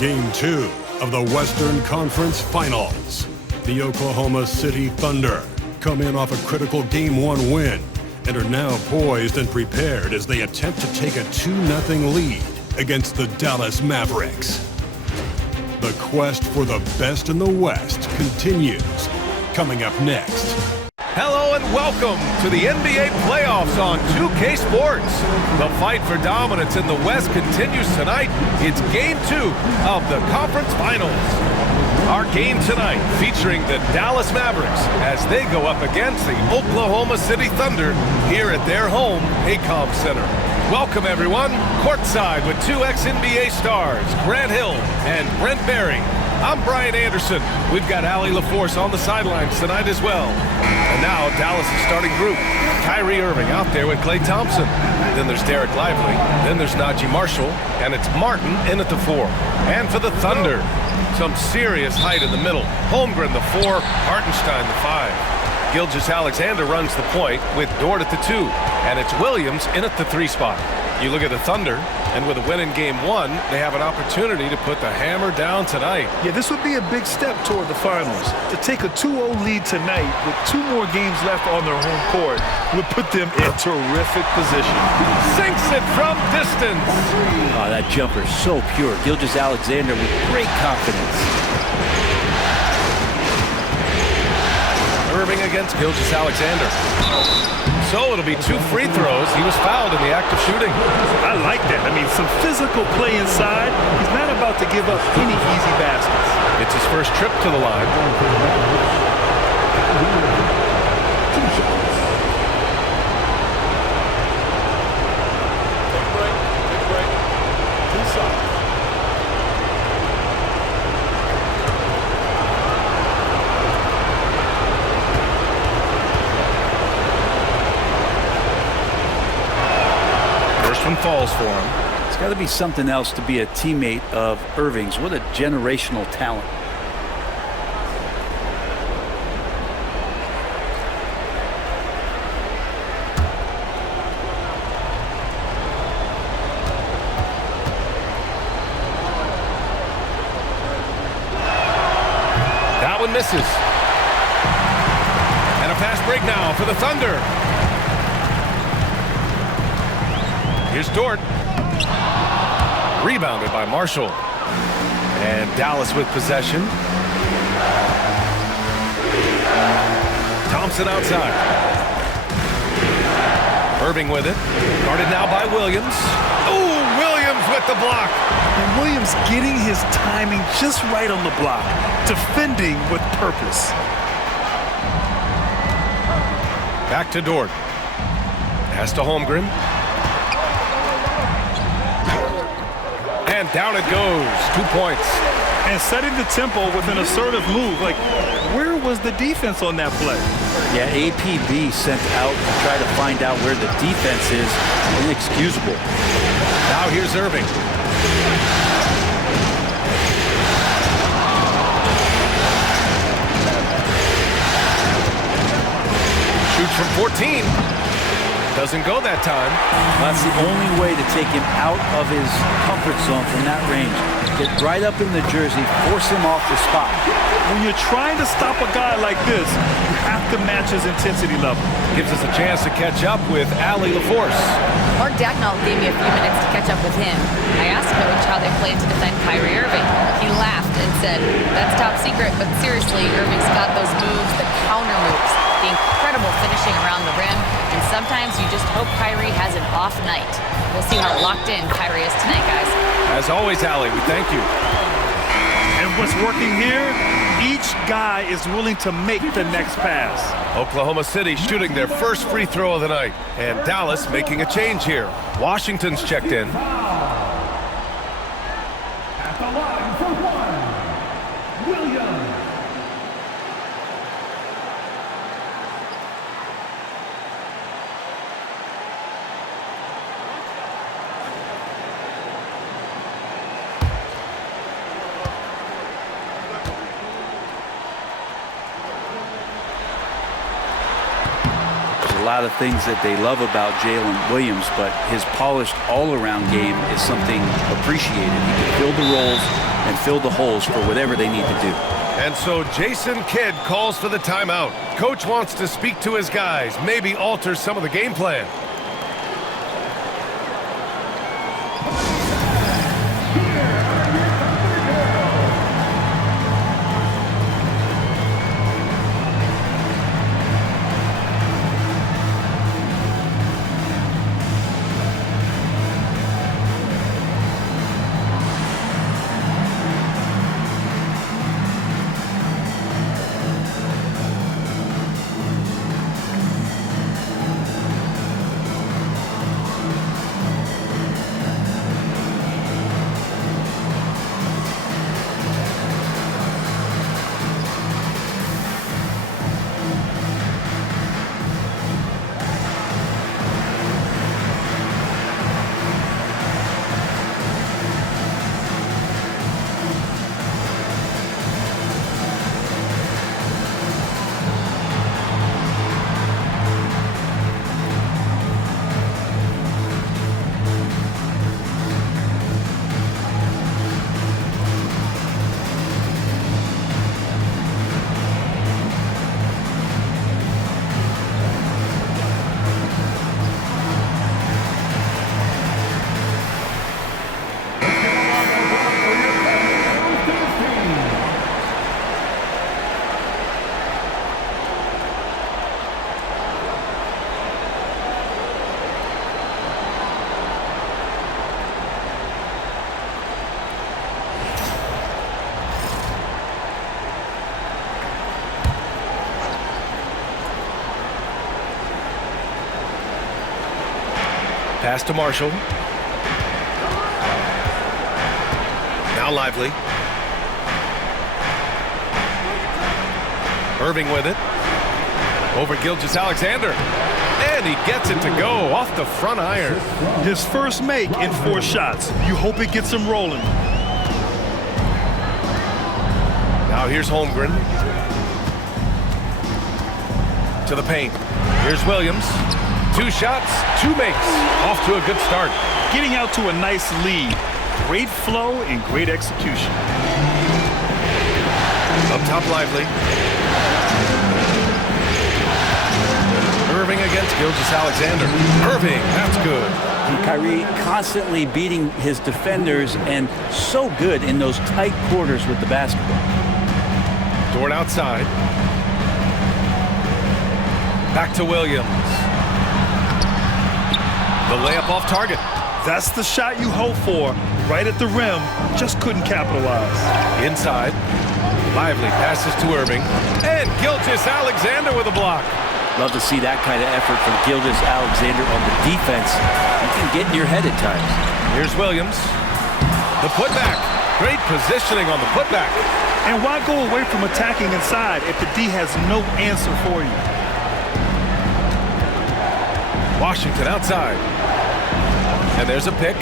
Game 2 of the Western Conference Finals. The Oklahoma City Thunder come in off a critical Game 1 win and are now poised and prepared as they attempt to take a 2-0 lead against the Dallas Mavericks. The quest for the best in the West continues. Coming up next. Hello and welcome to the NBA playoffs on 2K Sports. The fight for dominance in the West continues tonight. It's Game 2 of the Conference Finals. Our game tonight featuring the Dallas Mavericks as they go up against the Oklahoma City Thunder here at their home, Paycom Center. Welcome everyone, courtside with two ex-NBA stars, Grant Hill and Brent Barry. I'm Brian Anderson. We've got Allie LaForce on the sidelines tonight as well. And now Dallas' starting group. Kyrie Irving out there with Klay Thompson. Then there's Derek Lively. Then there's Najee Marshall. And it's Martin in at the 4. And for the Thunder, some serious height in the middle. Holmgren the 4, Hartenstein the 5. Gilgeous-Alexander runs the point with Dort at the 2. And it's Williams in at the 3 spot. You look at the Thunder, and with a win in Game 1, they have an opportunity to put the hammer down tonight. Yeah, this would be a big step toward the finals. To take a 2-0 lead tonight with 2 more games left on their home court would put them in terrific position. Sinks it from distance. Oh, that jumper so pure. Gilgeous-Alexander with great confidence. Irving against Gilgeous-Alexander. So it'll be 2 free throws. He was fouled in the act of shooting. I like that. I mean, some physical play inside. He's not about to give up any easy baskets. It's his first trip to the line. Falls for him. It's got to be something else to be a teammate of Irving's. What a generational talent. That one misses. And a fast break now for the Thunder. Here's Dort. Rebounded by Marshall. And Dallas with possession. Thompson outside. Irving with it. Guarded now by Williams. Oh, Williams with the block. And Williams getting his timing just right on the block. Defending with purpose. Back to Dort. Pass to Holmgren. And down it goes. 2 points. And setting the tempo with an assertive move. Like, where was the defense on that play? Yeah, APB sent out to try to find out where the defense is. Inexcusable. Now here's Irving. Shoots from 14. Doesn't go that time. That's the only way to take him out of his comfort zone from that range. Get right up in the jersey, force him off the spot. When you're trying to stop a guy like this, you have to match his intensity level. Gives us a chance to catch up with Allie LaForce. Mark Dagnall gave me a few minutes to catch up with him. I asked Coach how they plan to defend Kyrie Irving. He laughed and said, "That's top secret, but seriously, Irving's got those moves, the counter moves, the incredible finishing around the rim, and sometimes you just hope Kyrie has an off night." We'll see how locked in Kyrie is tonight, guys. As always, Allie, we thank you. And what's working here, each guy is willing to make the next pass. Oklahoma City shooting their first free throw of the night. And Dallas making a change here. Washington's checked in. At the line for 1, Williams. lot of things that they love about Jalen Williams, but his polished all-around game is something appreciated. He can fill the roles and fill the holes for whatever they need to do. And so Jason Kidd calls for the timeout. Coach wants to speak to his guys, maybe alter some of the game plan. Pass to Marshall. Now Lively. Irving with it. Over Gilgeous-Alexander. And he gets it to go off the front iron. His first make in 4 shots. You hope it gets him rolling. Now here's Holmgren. To the paint. Here's Williams. 2 shots, 2 makes. Off to a good start. Getting out to a nice lead. Great flow and great execution. Up top, Lively. Irving against Gilgeous-Alexander. Irving, that's good. And Kyrie constantly beating his defenders and so good in those tight quarters with the basketball. Dort outside. Back to Williams. The layup off target. That's the shot you hope for. Right at the rim, just couldn't capitalize. Inside. Lively passes to Irving. And Gilgeous-Alexander with a block. Love to see that kind of effort from Gilgeous-Alexander on the defense. You can get in your head at times. Here's Williams. The putback. Great positioning on the putback. And why go away from attacking inside if the D has no answer for you? Washington outside. And there's a pick.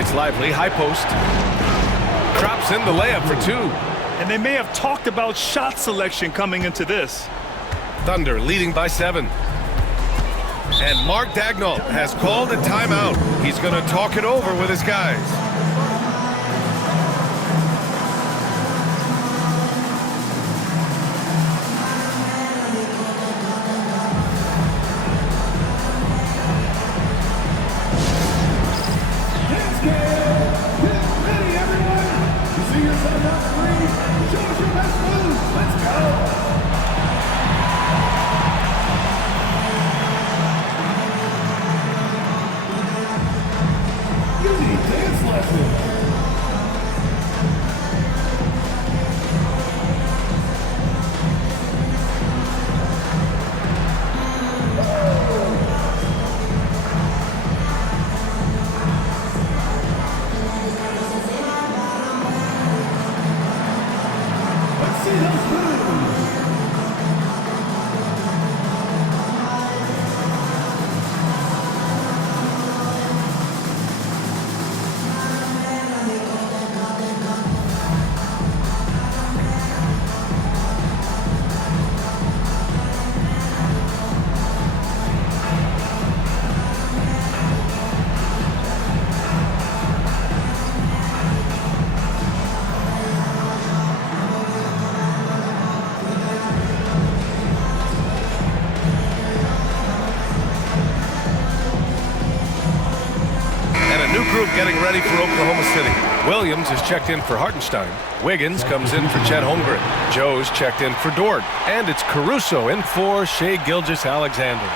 It's Lively, high post. Drops in the layup for 2. And they may have talked about shot selection coming into this. Thunder leading by 7. And Mark Daigneault has called a timeout. He's going to talk it over with his guys. group getting ready for Oklahoma City. Williams is checked in for Hartenstein. Wiggins comes in for Chet Holmgren. Joe's checked in for Dort. And it's Caruso in for Shai Gilgeous-Alexander.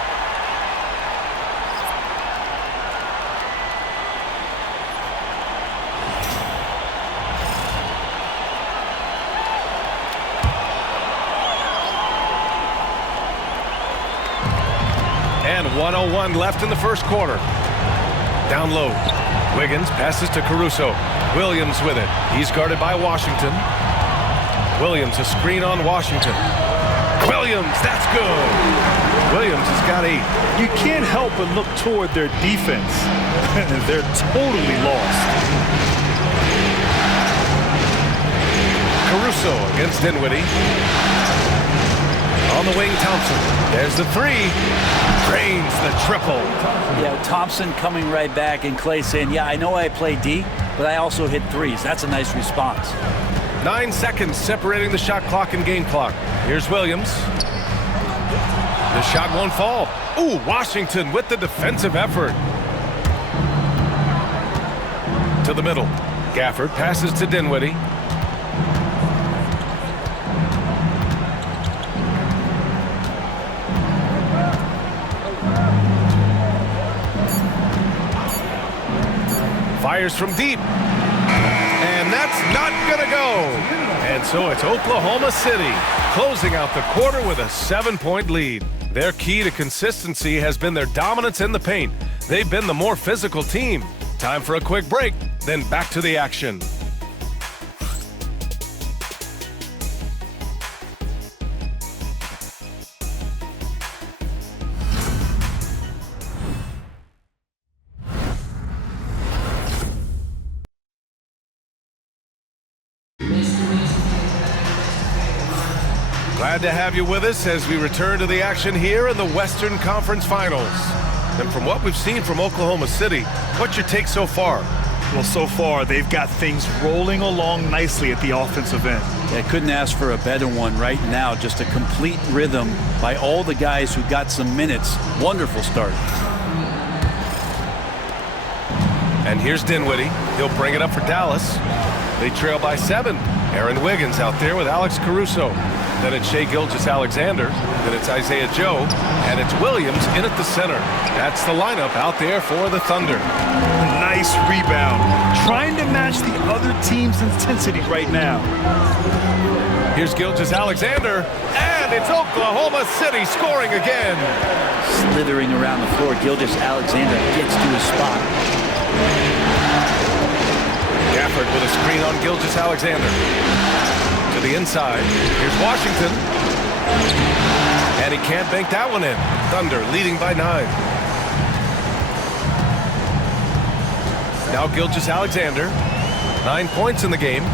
And 1:01 left in the first quarter. Down low. Wiggins passes to Caruso. Williams with it. He's guarded by Washington. Williams, a screen on Washington. Williams, that's good. Williams has got 8. You can't help but look toward their defense. They're totally lost. Caruso against Dinwiddie. On the wing, Thompson. There's the 3. Drains the triple. Yeah, Thompson coming right back, and Clay saying, yeah, I know I play D, but I also hit 3s. That's a nice response. 9 seconds separating the shot clock and game clock. Here's Williams. The shot won't fall. Ooh, Washington with the defensive effort. To the middle. Gafford passes to Dinwiddie. Fires from deep. And that's not going to go. And so it's Oklahoma City closing out the quarter with a 7-point lead. Their key to consistency has been their dominance in the paint. They've been the more physical team. Time for a quick break, then back to the action. Glad to have you with us as we return to the action here in the Western Conference Finals. And from what we've seen from Oklahoma City, what's your take so far? Well, so far, they've got things rolling along nicely at the offensive end. I couldn't ask for a better one right now. Just a complete rhythm by all the guys who got some minutes. Wonderful start. And here's Dinwiddie. He'll bring it up for Dallas. They trail by 7. Aaron Wiggins out there with Alex Caruso. Then it's Shai Gilgeous-Alexander. Then it's Isaiah Joe. And it's Williams in at the center. That's the lineup out there for the Thunder. Nice rebound. Trying to match the other team's intensity right now. Here's Gilgeous-Alexander. And it's Oklahoma City scoring again. Slithering around the floor, Gilgeous-Alexander gets to his spot. Gafford with a screen on Gilgeous-Alexander. To the inside. Here's Washington. And he can't bank that one in. Thunder leading by 9. Now Gilgeous-Alexander. 9 points in the game.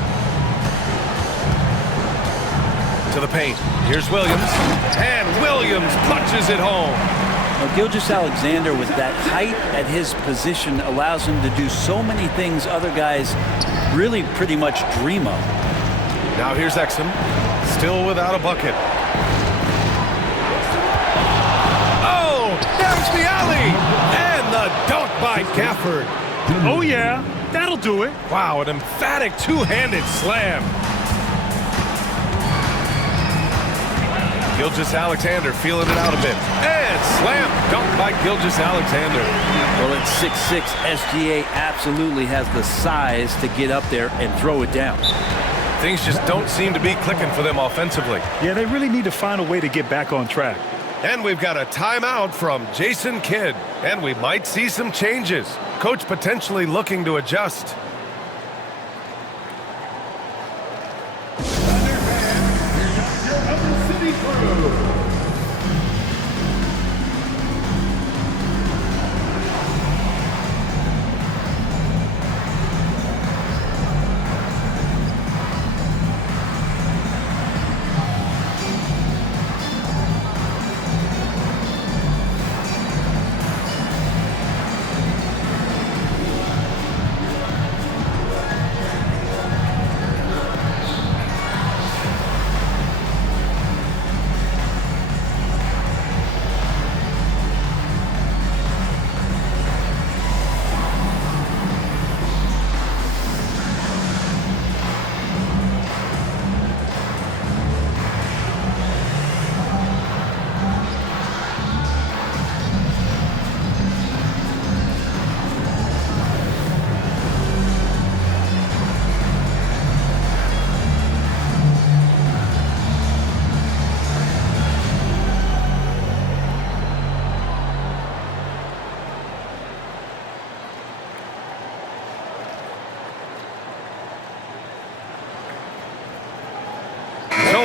To the paint. Here's Williams. And Williams punches it home. Now, Gilgeous-Alexander, with that height at his position, allows him to do so many things other guys really pretty much dream of. Now here's Exum, still without a bucket. Oh, there's the alley! And the dunk by Gafford. Oh, yeah, that'll do it. Wow, an emphatic two-handed slam. Gilgeous-Alexander feeling it out a bit. And slam dunk by Gilgeous-Alexander. Well, at 6'6", SGA absolutely has the size to get up there and throw it down. Things just don't seem to be clicking for them offensively. Yeah, they really need to find a way to get back on track. And we've got a timeout from Jason Kidd. And we might see some changes. Coach potentially looking to adjust.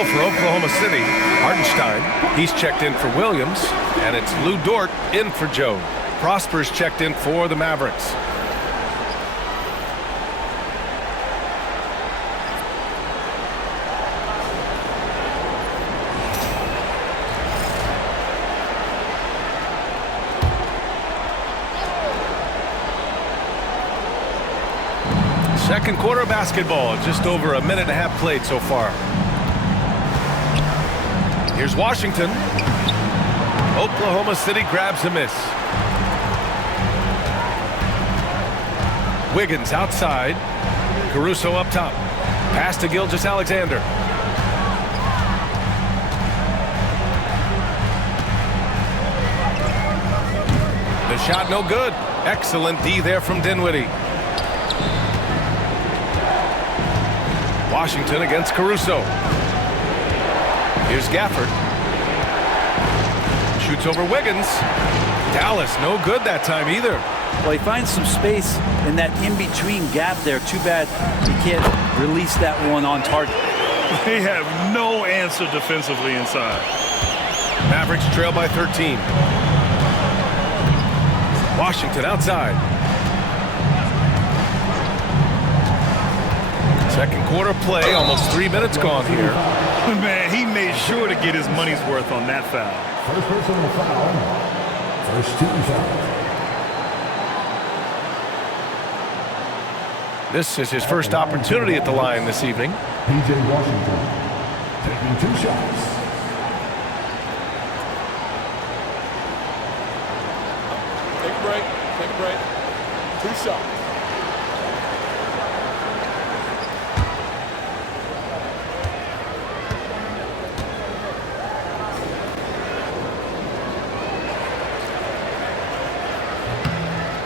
So for Oklahoma City, Hartenstein, he's checked in for Williams, and it's Lou Dort in for Joe. Prosper's checked in for the Mavericks. Second quarter basketball, just over a minute and a half played so far. Here's Washington. Oklahoma City grabs a miss. Wiggins outside. Caruso up top. Pass to Gilgeous-Alexander. The shot no good. Excellent D there from Dinwiddie. Washington against Caruso. Here's Gafford. Shoots over Wiggins. Dallas no good that time either. Well, he finds some space in that in-between gap there. Too bad he can't release that one on target. They have no answer defensively inside. Mavericks trail by 13. Washington outside. Second quarter play, almost 3 minutes gone here. Man, he made sure to get his money's worth on that foul. First personal foul. First team foul. This is his first opportunity at the line this evening. P.J. Washington taking 2 shots. Take a break. Take a break. 2 shots.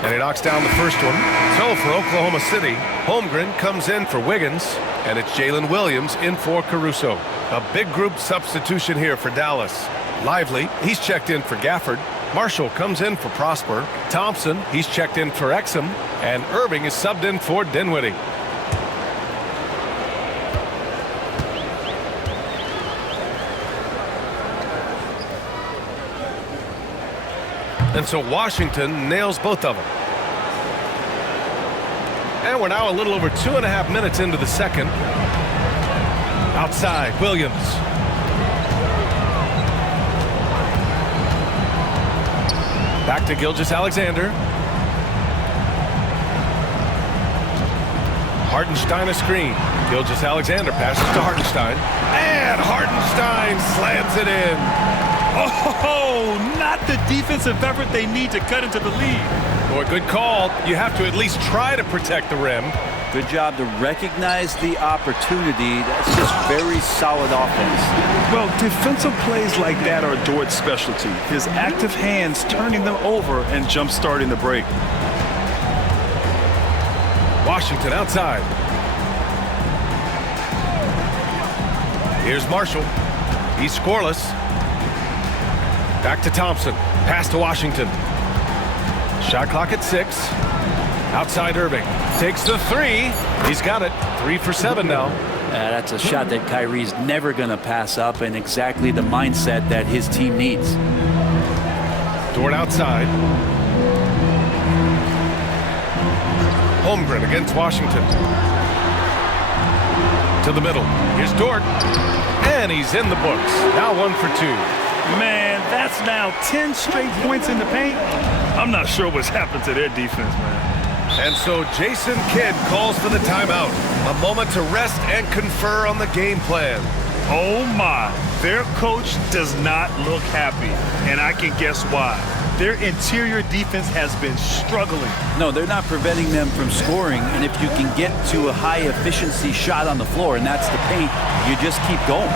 And he knocks down the first one. So for Oklahoma City, Holmgren comes in for Wiggins, and it's Jalen Williams in for Caruso. A big group substitution here for Dallas. Lively, he's checked in for Gafford. Marshall comes in for Prosper. Thompson, he's checked in for Exum. And Irving is subbed in for Dinwiddie. And so Washington nails both of them. And we're now a little over 2.5 minutes into the second. Outside, Williams. Back to Gilgeous-Alexander. Hartenstein a screen. Gilgeous-Alexander passes to Hartenstein. And Hartenstein slams it in. Oh, not the defensive effort they need to cut into the lead. Boy, good call. You have to at least try to protect the rim. Good job to recognize the opportunity. That's just very solid offense. Well, defensive plays like that are Dort's specialty. His active hands turning them over and jump-starting the break. Washington outside. Here's Marshall. He's scoreless. Back to Thompson. Pass to Washington. Shot clock at 6. Outside Irving. Takes the 3. He's got it. 3 for 7 now. That's a shot that Kyrie's never going to pass up, and exactly the mindset that his team needs. Dort outside. Holmgren against Washington. To the middle. Here's Dort. And he's in the books. Now 1 for 2. Man, that's now 10 straight points in the paint. I'm not sure what's happened to their defense, man. And so Jason Kidd calls for the timeout. A moment to rest and confer on the game plan. Oh, my. Their coach does not look happy, and I can guess why. Their interior defense has been struggling. No, they're not preventing them from scoring, and if you can get to a high-efficiency shot on the floor, and that's the paint, you just keep going.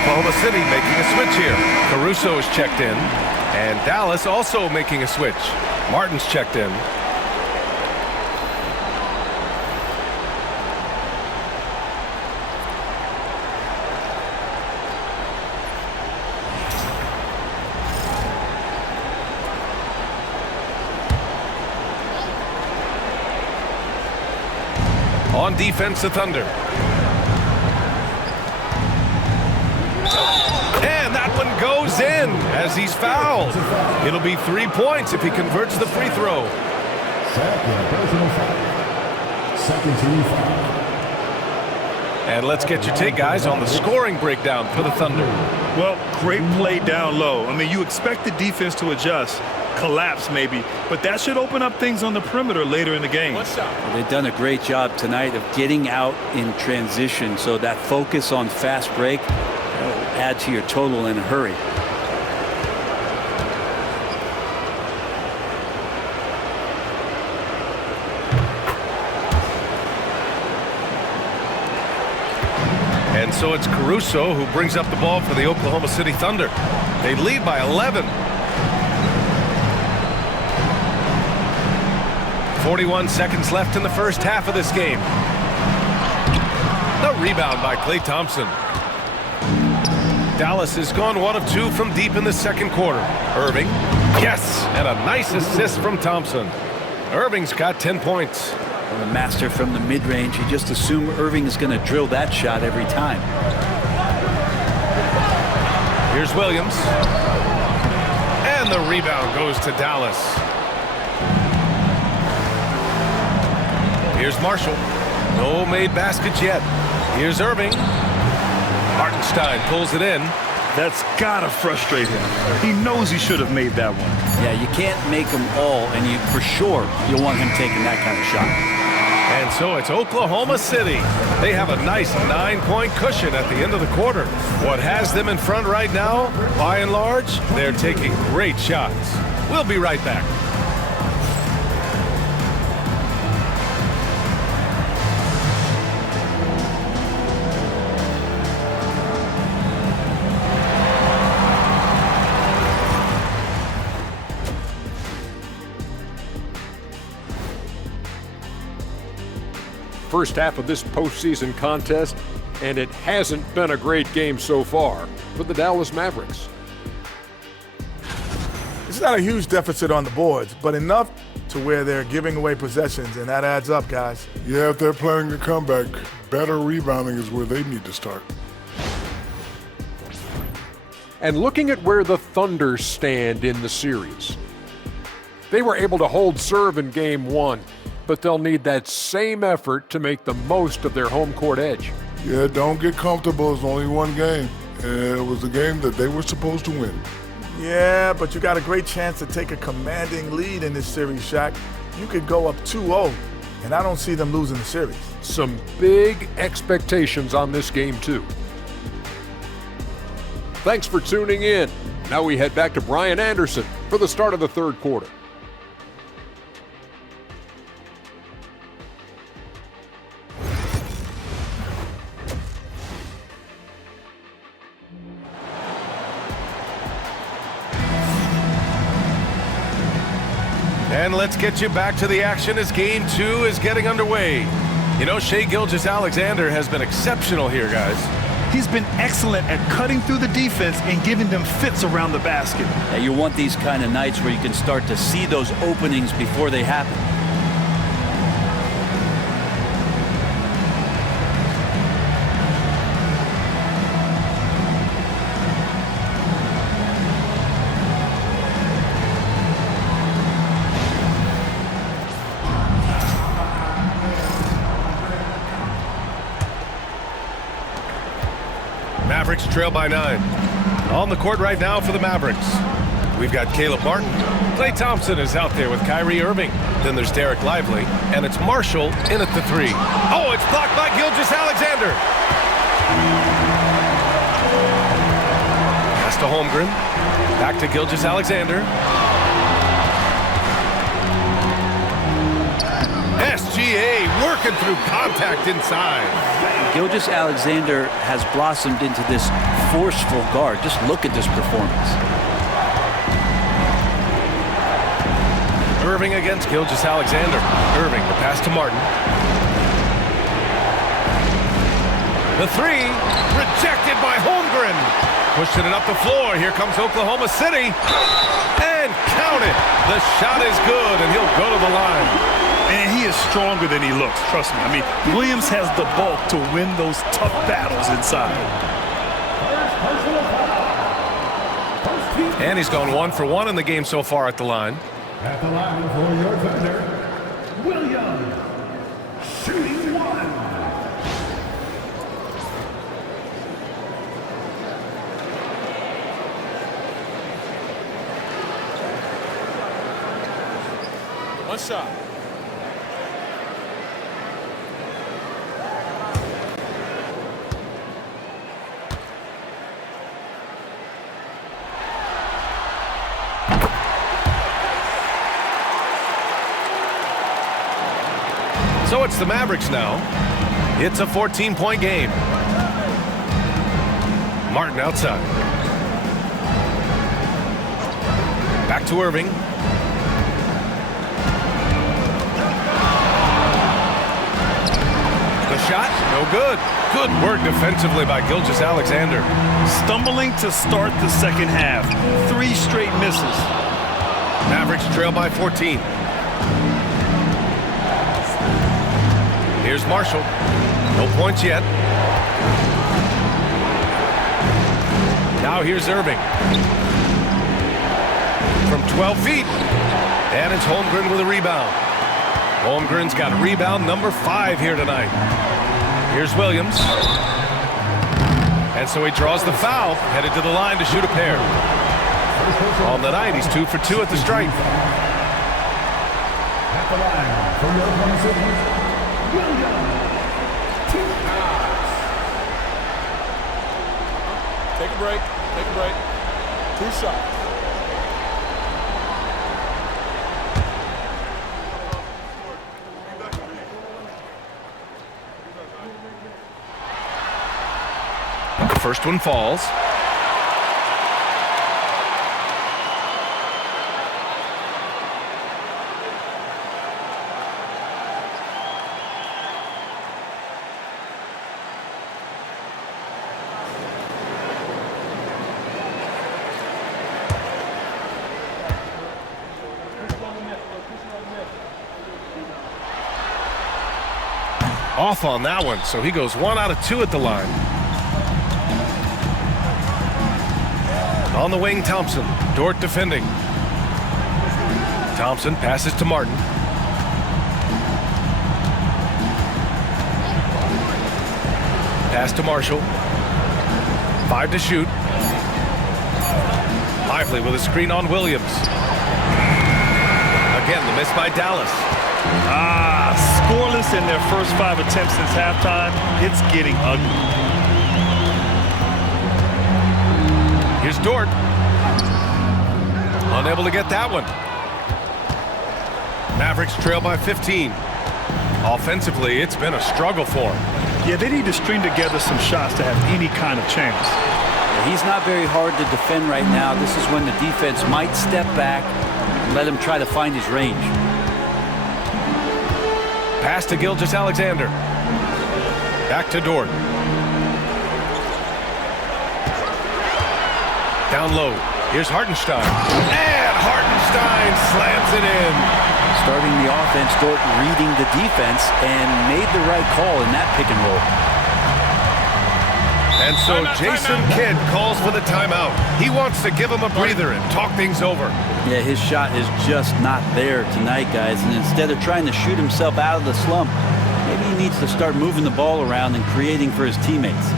Oklahoma City making a switch here. Caruso is checked in, and Dallas also making a switch. Martin's checked in. On defense, the Thunder. And that one goes in as he's fouled. It'll be 3 points if he converts the free throw. Second team foul. And let's get your take, guys, on the scoring breakdown for the Thunder. Well, great play down low. I mean, you expect the defense to adjust, collapse maybe, but that should open up things on the perimeter later in the game. They've done a great job tonight of getting out in transition, so that focus on fast break will add to your total in a hurry. And so it's Caruso who brings up the ball for the Oklahoma City Thunder. They lead by 11. 41 seconds left in the first half of this game. The rebound by Klay Thompson. Dallas has gone 1 of 2 from deep in the second quarter. Irving, yes, and a nice assist from Thompson. Irving's got 10 points. The master from the mid-range, you just assume Irving is going to drill that shot every time. Here's Williams. And the rebound goes to Dallas. Here's Marshall. No made baskets yet. Here's Irving. Hartenstein pulls it in. That's gotta frustrate him. He knows he should have made that one. Yeah, you can't make them all, and you for sure you'll want him taking that kind of shot. And so it's Oklahoma City. They have a nice 9-point cushion at the end of the quarter. What has them in front right now, by and large, they're taking great shots. We'll be right back. First half of this postseason contest, and it hasn't been a great game so far for the Dallas Mavericks. It's not a huge deficit on the boards, but enough to where they're giving away possessions, and that adds up, guys. Yeah, if they're planning a comeback, better rebounding is where they need to start. And looking at where the Thunder stand in the series, they were able to hold serve in Game 1, but they'll need that same effort to make the most of their home court edge. Yeah, don't get comfortable. It's only one game. It was a game that they were supposed to win. Yeah, but you got a great chance to take a commanding lead in this series, Shaq. You could go up 2-0, and I don't see them losing the series. Some big expectations on this game, too. Thanks for tuning in. Now we head back to Brian Anderson for the start of the third quarter. And let's get you back to the action as Game 2 is getting underway. You know, Shai Gilgeous-Alexander has been exceptional here, guys. He's been excellent at cutting through the defense and giving them fits around the basket. Yeah, you want these kind of nights where you can start to see those openings before they happen. Mavericks trail by 9. On the court right now for the Mavericks, we've got Caleb Martin. Klay Thompson is out there with Kyrie Irving. Then there's Derek Lively, and it's Marshall in at the 3. Oh, it's blocked by Gilgeous-Alexander. Pass to Holmgren. Back to Gilgeous-Alexander. SGA working through contact inside. Gilgeous-Alexander has blossomed into this forceful guard. Just look at this performance. Irving against Gilgeous-Alexander. Irving, the pass to Martin. The three, rejected by Holmgren. Pushing it up the floor. Here comes Oklahoma City. And count it. The shot is good, and he'll go to the line. And he is stronger than he looks, trust me. I mean, Williams has the bulk to win those tough battles inside. And he's gone 1 for 1 in the game so far at the line. At the line for your defender, Williams, shooting 1. One shot. So it's the Mavericks now. It's a 14-point game. Martin outside. Back to Irving. The shot, no good. Good work defensively by Gilgeous-Alexander. Stumbling to start the second half. 3 straight misses. Mavericks trail by 14. Here's Marshall. No points yet. Now here's Irving. From 12 feet. And it's Holmgren with a rebound. Holmgren's got rebound number 5 here tonight. Here's Williams. And so he draws the foul, headed to the line to shoot a pair. On the night, he's 2 for 2 at the stripe. At the line for your Oklahoma City, Williams, 2 shots. Take a break. Take a break. 2 shots. The first one falls. Off on that one, so he goes 1 out of 2 at the line. On the wing, Thompson. Dort defending. Thompson passes to Martin. Pass to Marshall. 5 to shoot. Lively with a screen on Williams. Again, the miss by Dallas. Scoreless in their first 5 attempts since halftime. It's getting ugly. Here's Dort. Unable to get that one. Mavericks trail by 15. Offensively, it's been a struggle for him. Yeah, they need to string together some shots to have any kind of chance. He's not very hard to defend right now. This is when the defense might step back and let him try to find his range. Pass to Gilgeous-Alexander. Back to Dort. Down low. Here's Hartenstein. And Hartenstein slams it in. Starting the offense, Dort reading the defense and made the right call in that pick and roll. And so Jason Kidd calls for the timeout. He wants to give him a breather and talk things over. Yeah, his shot is just not there tonight, guys. And instead of trying to shoot himself out of the slump, maybe he needs to start moving the ball around and creating for his teammates.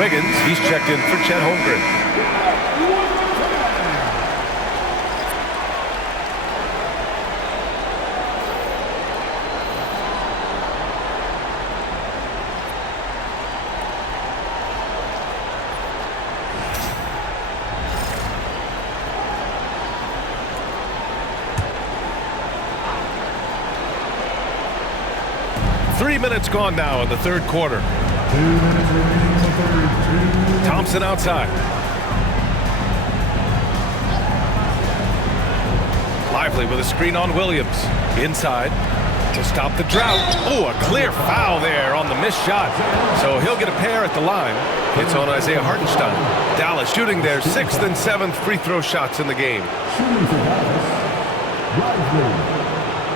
Wiggins, he's checked in for Chet Holmgren. Minutes gone now in the third quarter. 2 minutes remaining in the third. Thompson outside. Lively with a screen on Williams. Inside to stop the drought. Oh, a clear foul there on the missed shot. So he'll get a pair at the line. It's on Isaiah Hartenstein. Dallas shooting their 6th and 7th free throw shots in the game. Shooting for Dallas, Lively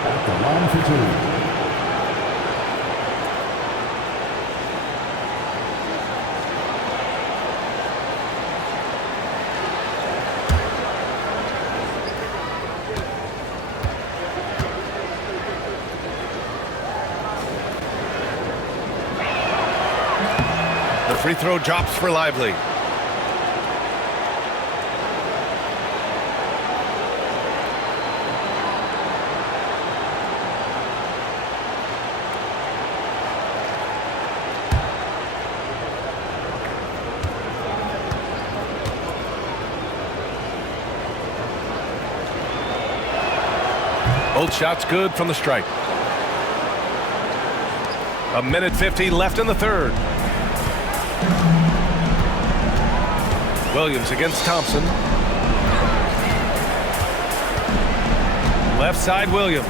at the line for 2. Free throw drops for Lively. Both shots good from the stripe. 1:50 left in the third. Williams against Thompson. Left side Williams.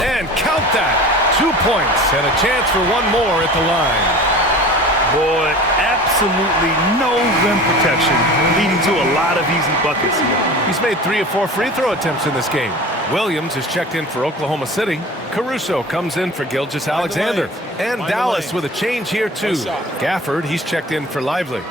And count that. 2 points and a chance for one more at the line. Boy, absolutely no rim protection, leading to a lot of easy buckets here. He's made 3 of 4 free throw attempts in this game. Williams is checked in for Oklahoma City. Caruso comes in for Gilgeous-Alexander. And Dallas with a change here too. Gafford, he's checked in for Lively.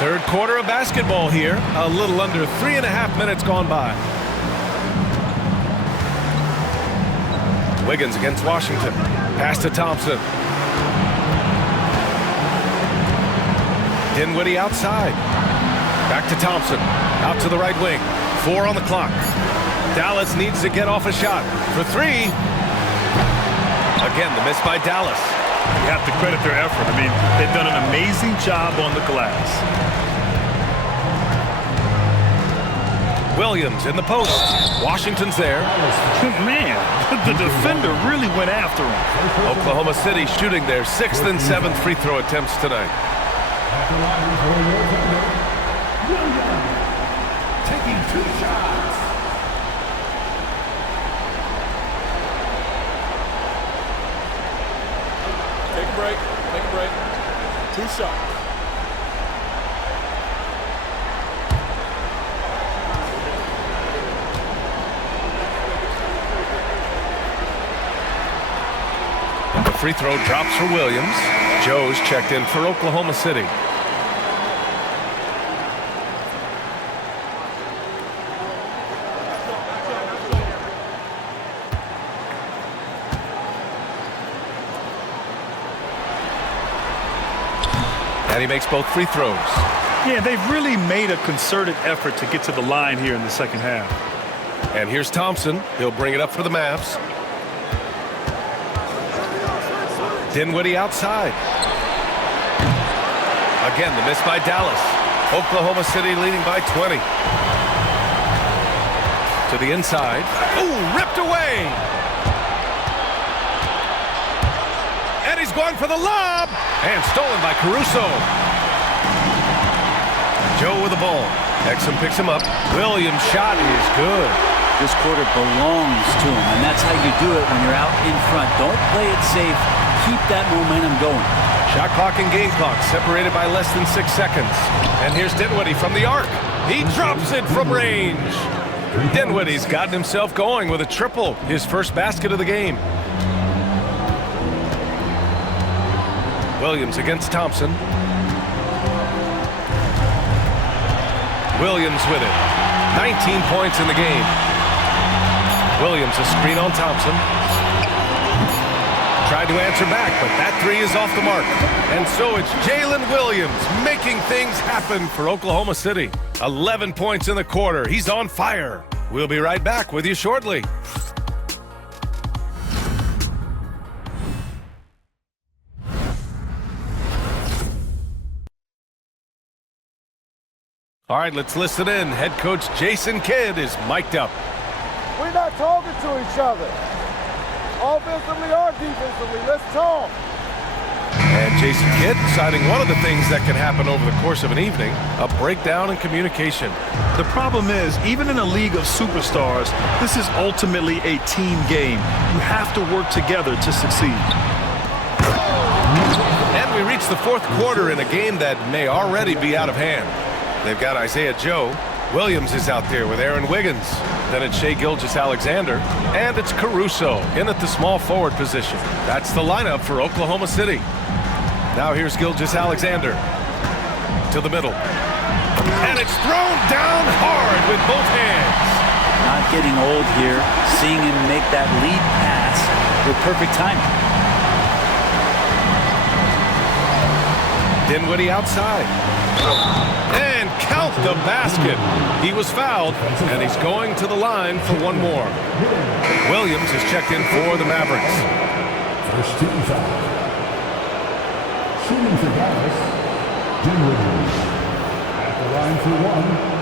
Third quarter of basketball here. A little under 3.5 minutes gone by. Wiggins against Washington. Pass to Thompson. Dinwiddie outside. Back to Thompson. Out to the right wing. 4 on the clock. Dallas needs to get off a shot for 3. Again, the miss by Dallas. You have to credit their effort. I mean, they've done an amazing job on the glass. Williams in the post. Washington's there. Man, the defender really went after him. Oklahoma City shooting their 6th and 7th free throw attempts tonight. At the line for your thunder, Williams taking 2 shots. Take a break. Take a break. 2 shots. Free throw drops for Williams. Joe's checked in for Oklahoma City. And he makes both free throws. Yeah, they've really made a concerted effort to get to the line here in the second half. And here's Thompson. He'll bring it up for the Mavs. Dinwiddie outside. Again, the miss by Dallas. Oklahoma City leading by 20. To the inside. Ooh, ripped away. And he's going for the lob. And stolen by Caruso. Joe with the ball. Exum picks him up. Williams' shot is good. This quarter belongs to him, and that's how you do it when you're out in front. Don't play it safe. Keep that momentum going. Shot clock and game clock separated by less than 6 seconds. And here's Dinwiddie from the arc. He drops it from range. Dinwiddie's gotten himself going with a triple, his first basket of the game. Williams against Thompson. Williams with it. 19 points in the game. Williams a screen on Thompson. Tried to answer back, but that three is off the mark. And so it's Jalen Williams making things happen for Oklahoma City. 11 points in the quarter. He's on fire. We'll be right back with you shortly. All right, let's listen in. Head coach Jason Kidd is mic'd up. We're not talking to each other. Offensively or defensively, let's talk. And Jason Kidd citing one of the things that can happen over the course of an evening, a breakdown in communication. The problem is, even in a league of superstars, this is ultimately a team game. You have to work together to succeed. And we reach the fourth quarter in a game that may already be out of hand. They've got Isaiah Joe. Williams is out there with Aaron Wiggins. Then it's Shai Gilgeous-Alexander. And it's Caruso in at the small forward position. That's the lineup for Oklahoma City. Now here's Gilgeous-Alexander to the middle. And it's thrown down hard with both hands. Not getting old here. Seeing him make that lead pass with perfect timing. Dinwiddie outside. And count the basket. He was fouled, and he's going to the line for one more. Williams is checked in for the Mavericks. First team foul. Shooting for Dallas, Dinwiddie. At the line for one.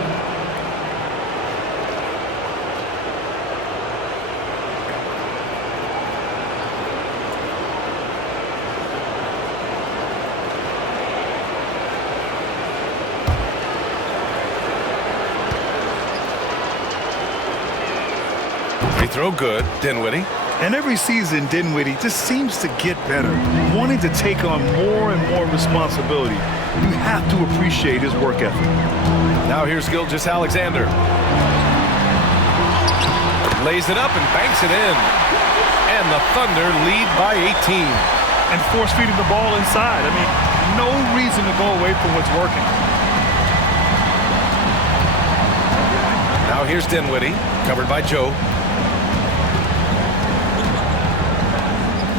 Free throw good, Dinwiddie. And every season, Dinwiddie just seems to get better, wanting to take on more and more responsibility. You have to appreciate his work ethic. Now here's Gilgeous-Alexander. Lays it up and banks it in. And the Thunder lead by 18. And force-feeding the ball inside. I mean, no reason to go away from what's working. Now here's Dinwiddie, covered by Joe.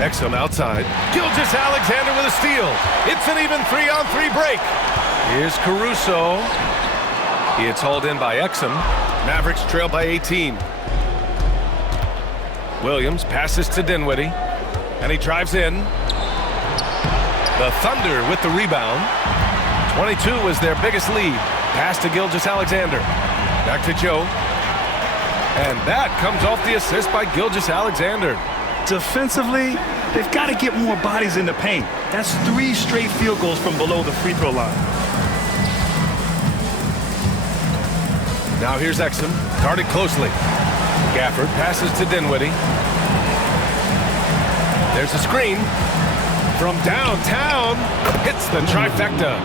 Exum outside. Gilgeous-Alexander with a steal. It's an even 3-on-3 break. Here's Caruso. It's hauled in by Exum. Mavericks trail by 18. Williams passes to Dinwiddie. And he drives in. The Thunder with the rebound. 22 was their biggest lead. Pass to Gilgeous-Alexander. Back to Joe. And that comes off the assist by Gilgeous-Alexander. Defensively, they've got to get more bodies in the paint. That's 3 straight field goals from below the free throw line. Now here's Exum, guarded closely. Gafford passes to Dinwiddie. There's a screen. From downtown, hits the trifecta.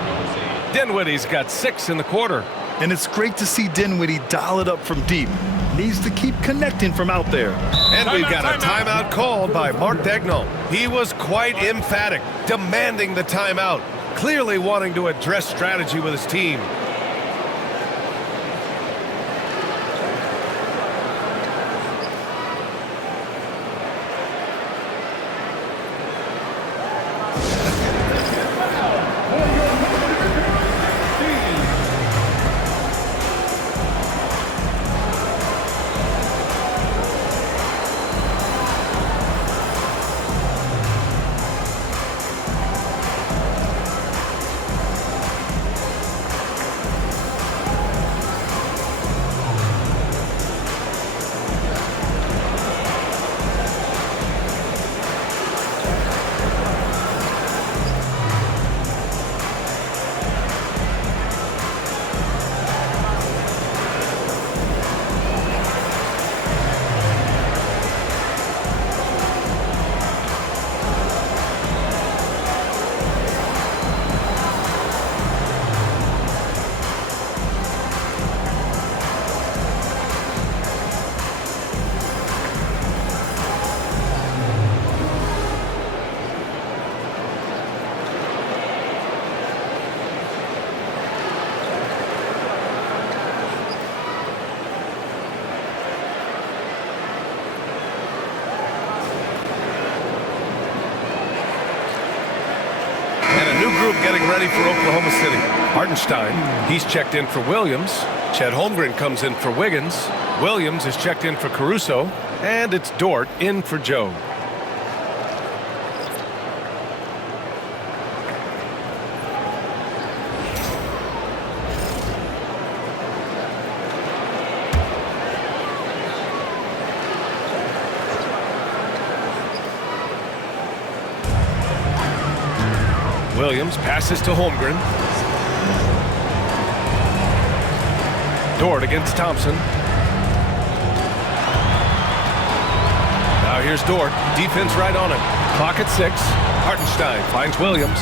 Dinwiddie's got 6 in the quarter. And it's great to see Dinwiddie dial it up from deep. Needs to keep connecting from out there. And we've got a timeout called by Mark Daigneault. He was quite emphatic, demanding the timeout, clearly wanting to address strategy with his team. group getting ready for Oklahoma City. Hartenstein, he's checked in for Williams. Chet Holmgren comes in for Wiggins. Williams is checked in for Caruso. And it's Dort in for Joe. Williams passes to Holmgren. Dort against Thompson. Now here's Dort. Defense right on him. Clock at 6. Hartenstein finds Williams.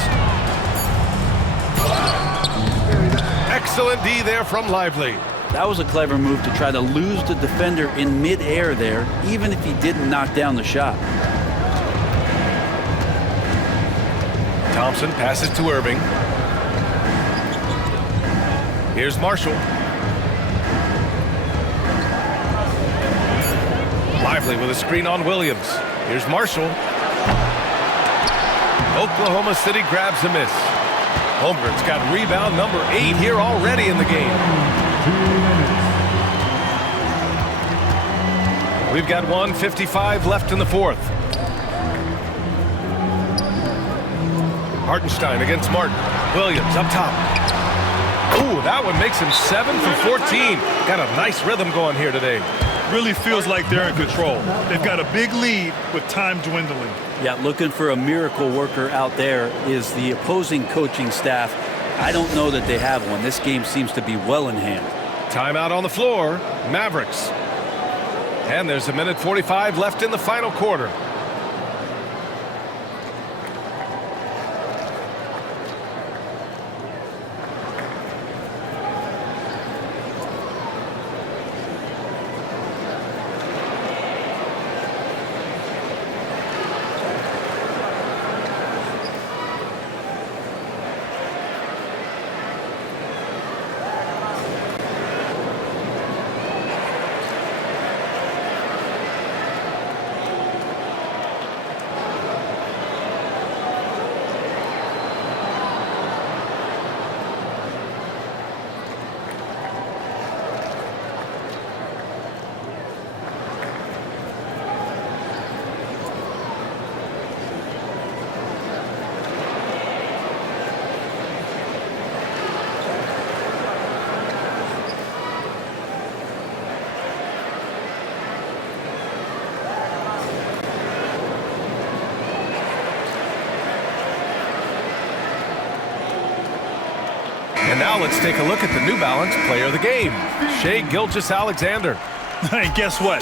Excellent D there from Lively. That was a clever move to try to lose the defender in midair there, even if he didn't knock down the shot. Thompson passes to Irving. Here's Marshall. Lively with a screen on Williams. Here's Marshall. Oklahoma City grabs a miss. Holmgren's got rebound number 8 here already in the game. We've got 1:55 left in the fourth. Hartenstein against Martin. Williams up top. Ooh, that one makes him 7 for 14. Got a nice rhythm going here today. Really feels like they're in control. They've got a big lead with time dwindling. Yeah, looking for a miracle worker out there is the opposing coaching staff. I don't know that they have one. This game seems to be well in hand. Timeout on the floor. Mavericks. And there's 1:45 left in the final quarter. And now let's take a look at the New Balance player of the game, Shai Gilgeous-Alexander. And guess what?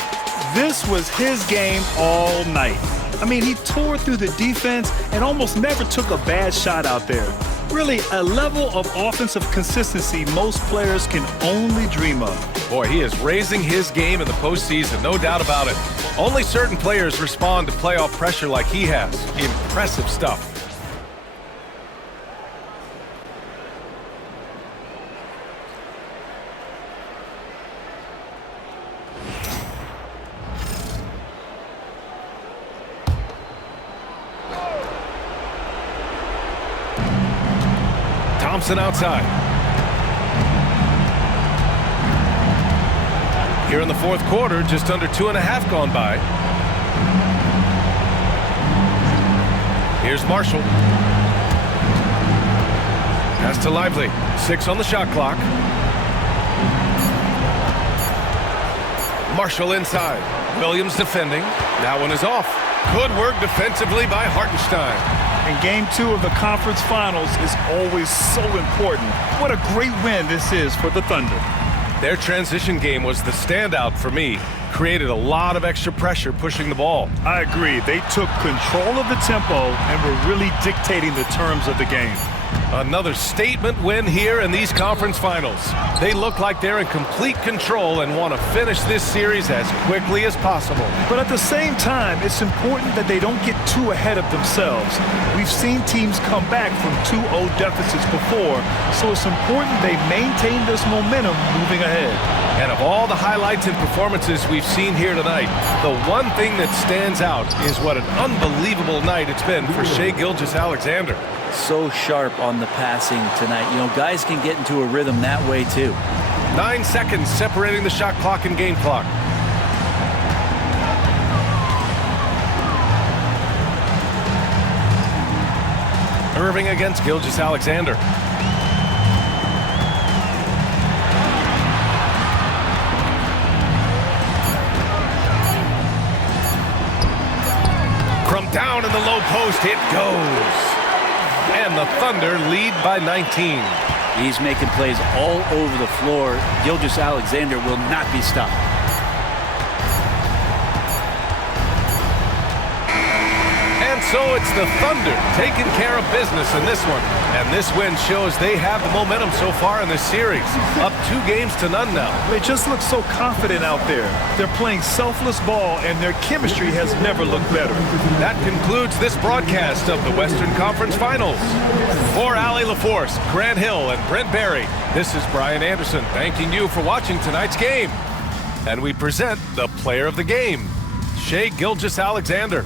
This was his game all night. I mean, he tore through the defense and almost never took a bad shot out there. Really, a level of offensive consistency most players can only dream of. Boy, he is raising his game in the postseason, no doubt about it. Only certain players respond to playoff pressure like he has. Impressive stuff. Thompson outside. Here in the fourth quarter, just under 2.5 gone by. Here's Marshall. Pass to Lively. 6 on the shot clock. Marshall inside. Williams defending. That one is off. Good work defensively by Hartenstein. And game 2 of the conference finals is always so important. What a great win this is for the Thunder. Their transition game was the standout for me. Created a lot of extra pressure pushing the ball. I agree. They took control of the tempo and were really dictating the terms of the game. Another statement win here in these conference finals. They look like they're in complete control and want to finish this series as quickly as possible. But at the same time, it's important that they don't get too ahead of themselves. We've seen teams come back from 2-0 deficits before, so it's important they maintain this momentum moving ahead. And of all the highlights and performances we've seen here tonight, the one thing that stands out is what an unbelievable night it's been for Shai Gilgeous-Alexander. so sharp on the passing tonight. You know, guys can get into a rhythm that way too. 9 seconds separating the shot clock and game clock. Irving against Gilgeous-Alexander. From down in the low post, it goes. And the Thunder lead by 19. He's making plays all over the floor. Gilgeous-Alexander will not be stopped. And so it's the Thunder taking care of business in this one. And this win shows they have the momentum so far in this series. Up 2 games to none now. They just look so confident out there. They're playing selfless ball, and their chemistry has never looked better. That concludes this broadcast of the Western Conference Finals. For Allie LaForce, Grant Hill, and Brent Barry, this is Brian Anderson thanking you for watching tonight's game. And we present the player of the game, Shai Gilgeous-Alexander.